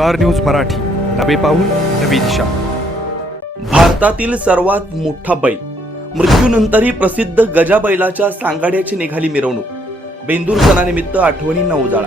Star news Marathi. नवे पाऊल नवी दिशा. भारतातील सर्वात मोठा बैल. मृत्यूनंतरही प्रसिद्ध गजा बैलाच्या सांगाड्याची निघाली मिरवणूक. बेंदूर सणानिमित्त आठवणींना उजाळा.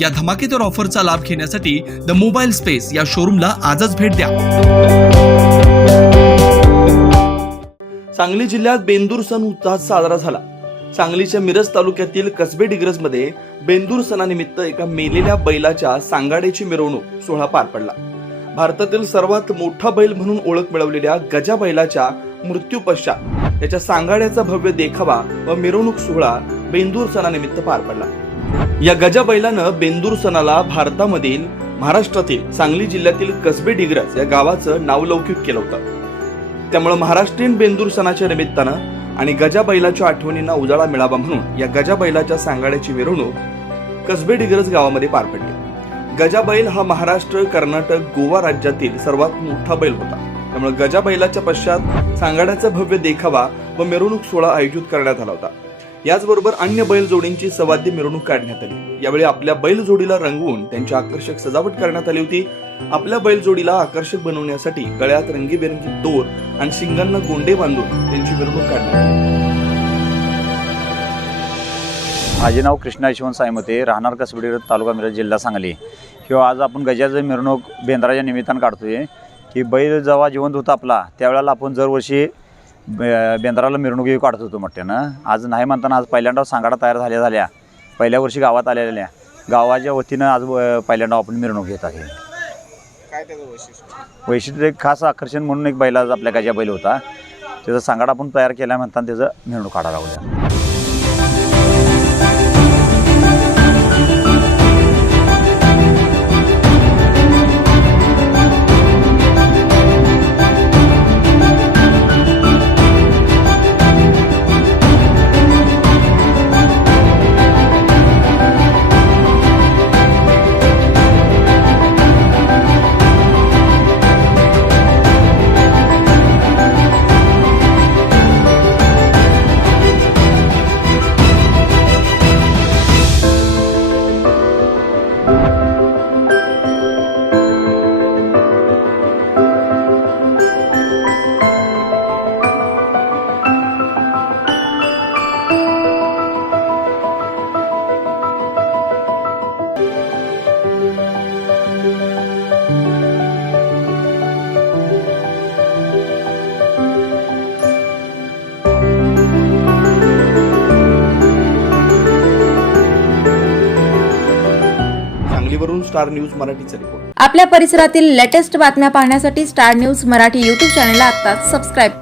या धमाकेदार ऑफरचा लाभ घेण्यासाठी द मोबाईल स्पेस या शोरूमला आजच भेट द्या. सांगली जिल्ह्यात बेंदूर सण उत्साहात साजरा झाला. सांगलीच्या मिरज तालुक्यातील कसबे डिग्रजमध्ये बेंदूर सणानिमित्त एका मेलेल्या बैलाच्या सांगाड्याची मिरवणूक सोहळा पार पडला. भारतातील सर्वात मोठा बैल म्हणून ओळख मिळवलेल्या गजा बैलाच्या मृत्यूपश्चात त्याच्या सांगाड्याचा भव्य देखावा व मिरवणूक सोहळा बेंदूर सणानिमित्त पार पडला. या गजाबैलानं बेंदूर सणाला भारतामधील महाराष्ट्रातील सांगली जिल्ह्यातील कसबे डिग्रज या गावाचं नावलौकिक केलं होतं. त्यामुळे महाराष्ट्रीयन बेंदूर सणाच्या निमित्तानं आणि गजाबैलाच्या आठवणींना उजाळा मिळावा म्हणून या गजाबैलाच्या सांगाड्याची मिरवणूक कसबे डिग्रज गावामध्ये पार पडली. गजाबैल हा महाराष्ट्र कर्नाटक गोवा राज्यातील सर्वात मोठा बैल होता. त्यामुळे गजाबैलाच्या पश्चात सांगाड्याचा भव्य देखावा व मिरवणूक सोहळा आयोजित करण्यात आला होता. याचबरोबर अन्य बैलजोडींची सवाद्य मिरवणूक काढण्यात आली. यावेळी आपल्या बैलजोडीला रंगवून त्यांची आकर्षक सजावट करण्यात आली होती. आपल्या बैलजोडीला आकर्षक बनवण्यासाठी गळ्यात रंगीबेरंगी दोर आणि शिंगांना गोंडे बांधून त्यांची मिरवणूक काढण्यात आली. माझे नाव कृष्णा यशवंत सायमते राहणार कसबडी तालुका मिरज जिल्हा सांगली. किंवा आज आपण गजाचं मिरवणूक बेंद्राच्या निमित्तानं काढतोय की बैल जेव्हा जिवंत होता आपला त्यावेळेला आपण दरवर्षी बे- बेंद्राला मिरवणुकी काढत होतो मोठ्यानं. आज नाही म्हणताना आज पहिल्यांदा सांगाडा तयार झाल्या झाल्या. पहिल्या वर्षी गावात आलेल्या गावाच्या वतीनं आज पहिल्यांदा आपण मिरवणूक घेत आहे. काय त्याचं वैशिष्ट्य? वैशिष्ट्य एक खास आकर्षण म्हणून एक बैलाचा आपल्या गजा बैल होता. त्याचा सांगाडा आपण तयार केल्या म्हणताना त्याचं मिरवणूक काढायला लावल्या सांगलीवरून स्टार न्यूज मराठीचा रिपोर्ट आपल्या परिसरातील लेटेस्ट बातम्या पाहण्यासाठी स्टार न्यूज मराठी यूट्यूब चॅनलला आत्ताच सबस्क्राईब करा.